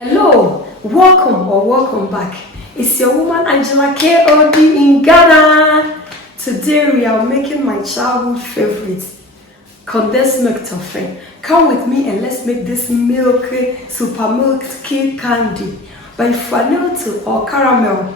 Hello, welcome back. It's your woman Angela KOD in Ghana. Today we are making my childhood favorite, condensed milk toffee. Come with me and let's make this milky, super milky candy. But if you are new to or caramel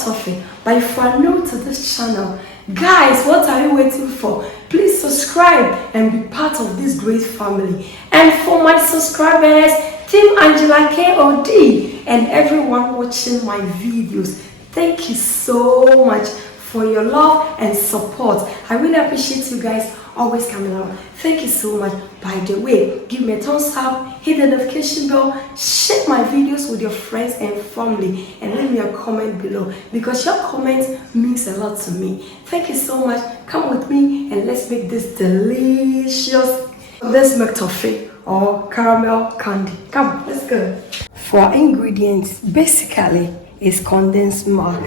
toffee, but if you are new to this channel, guys, what are you waiting for? Please subscribe and be part of this great family. And for my subscribers, Team Angela KOD and everyone watching my videos, thank you so much for your love and support. I really appreciate you guys always coming out. Thank you so much. By the way, give me a thumbs up, hit the notification bell, share my videos with your friends and family, and leave me a comment below because your comment means a lot to me. Thank you so much. Come with me and let's make this delicious milk toffee or caramel candy. Come, let's go. For our ingredients, basically is condensed milk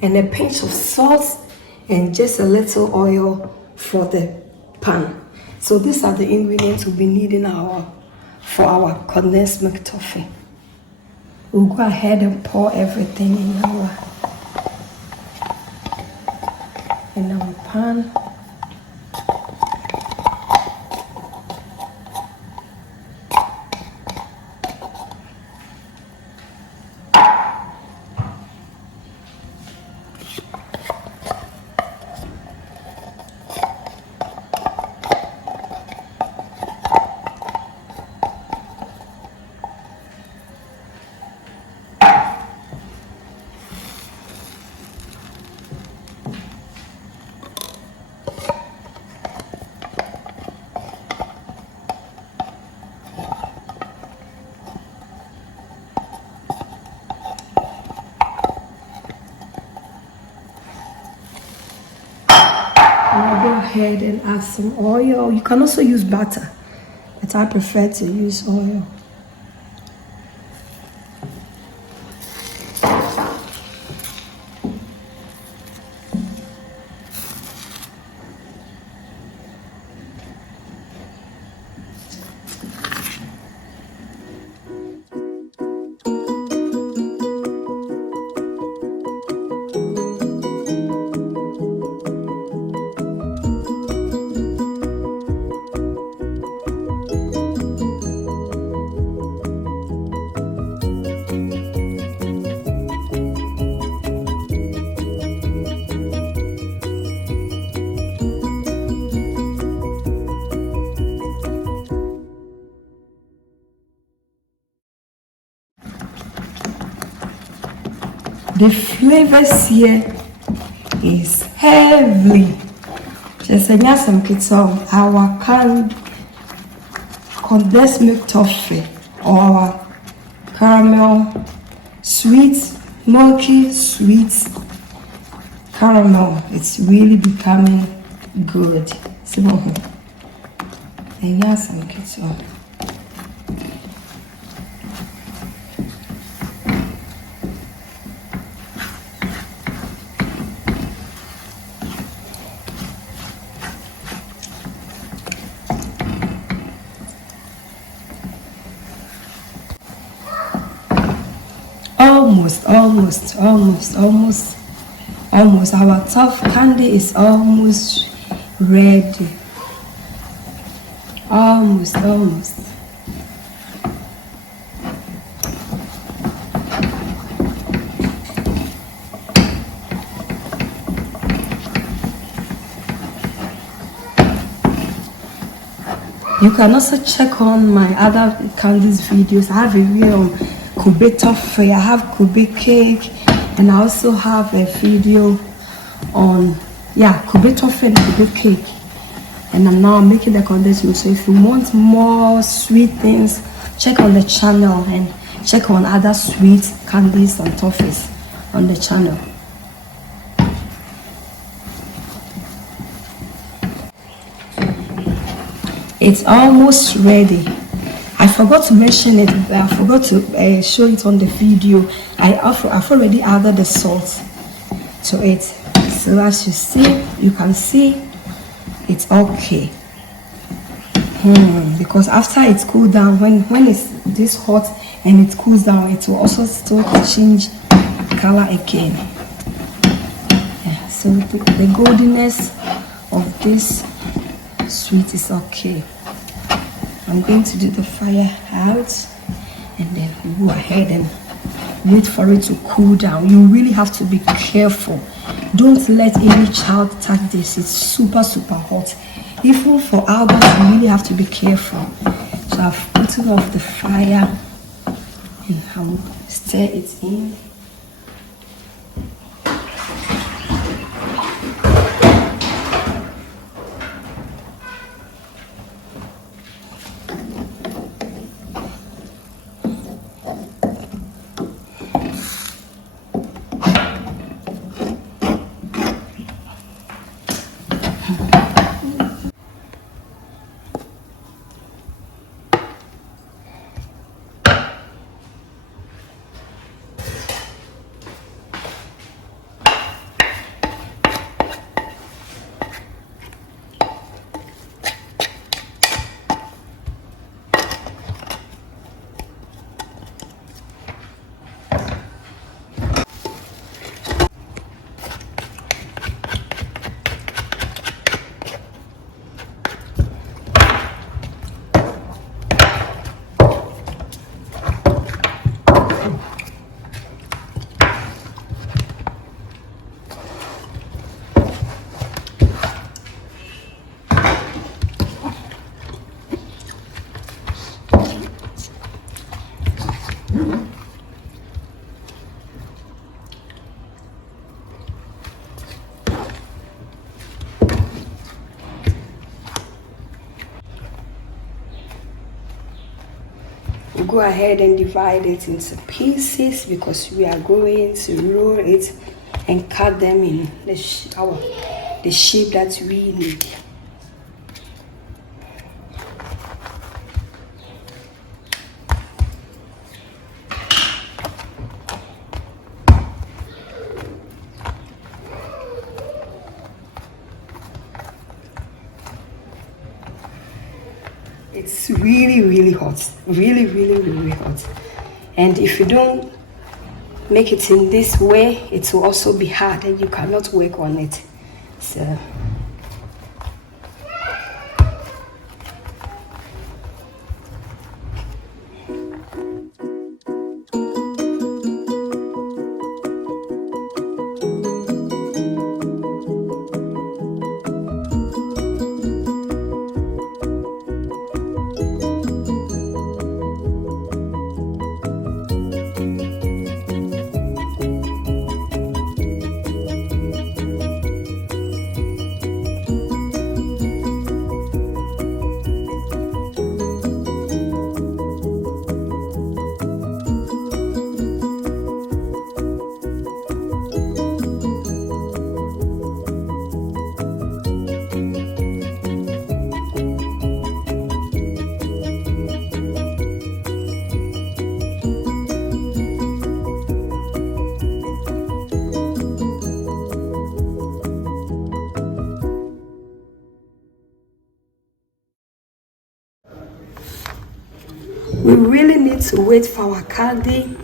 and a pinch of salt and just a little oil for the pan. So these are the ingredients we'll be needing for our condensed milk toffee. We'll go ahead and pour everything in our pan. Now go ahead and add some oil. You can also use butter, but I prefer to use oil. The flavors here is heavy. Just some kids on our condensed milk toffee or our caramel sweet, milky sweet caramel. It's really becoming good. So, some kids on. Almost. Our tough candy is almost ready. Almost. You can also check on my other candies videos. I have a video on Kube toffee, I have Kube cake, and I also have a video on Kube toffee and Kube cake. And I'm now making the condensed milk. So if you want more sweet things, check on the channel and check on other sweet candies and toffees on the channel. It's almost ready. I forgot to mention it, I forgot to show it on the video. I've already added the salt to it. So as you see, you can see it's okay. Because after it cools down, when it's this hot and it cools down, it will also still change color again. Yeah, so the goldiness of this sweet is okay. I'm going to do the fire out, and then we go ahead and wait for it to cool down. You really have to be careful. Don't let any child touch this. It's super hot. Even for adults, you really have to be careful. So I've put it off the fire and I'll stir it in. Go ahead and divide it into pieces because we are going to roll it and cut them in the shape that we need. It's really hot, really hot, and if you don't make it in this way, it will also be hard and you cannot work on it. So we really need to wait for our candy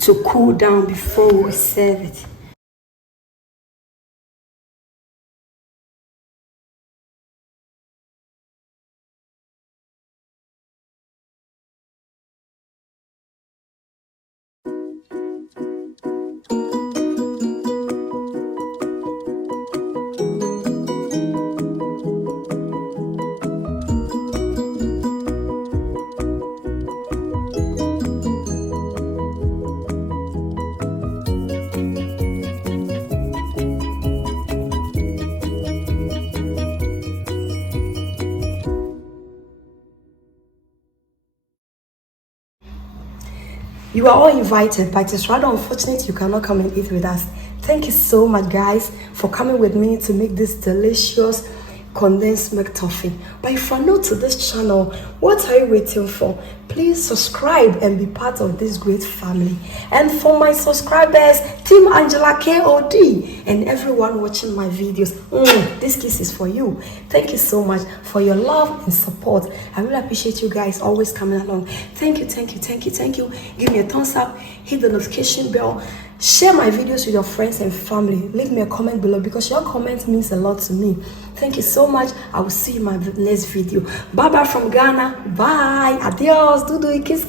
to cool down before we serve it. You are all invited, but it's rather unfortunate you cannot come and eat with us. Thank you so much, guys, for coming with me to make this delicious condensed milk toffee. But if you're new to this channel, what are you waiting for? Please please subscribe and be part of this great family. And for my subscribers, Team Angela KOD, and everyone watching my videos, this kiss is for you. Thank you so much for your love and support. I really appreciate you guys always coming along. Thank you. Give me a thumbs up, hit the notification bell, share my videos with your friends and family. Leave me a comment below because your comment means a lot to me. Thank you so much. I will see you in my next video. Bye bye from Ghana. Bye. Adios. Do kiss.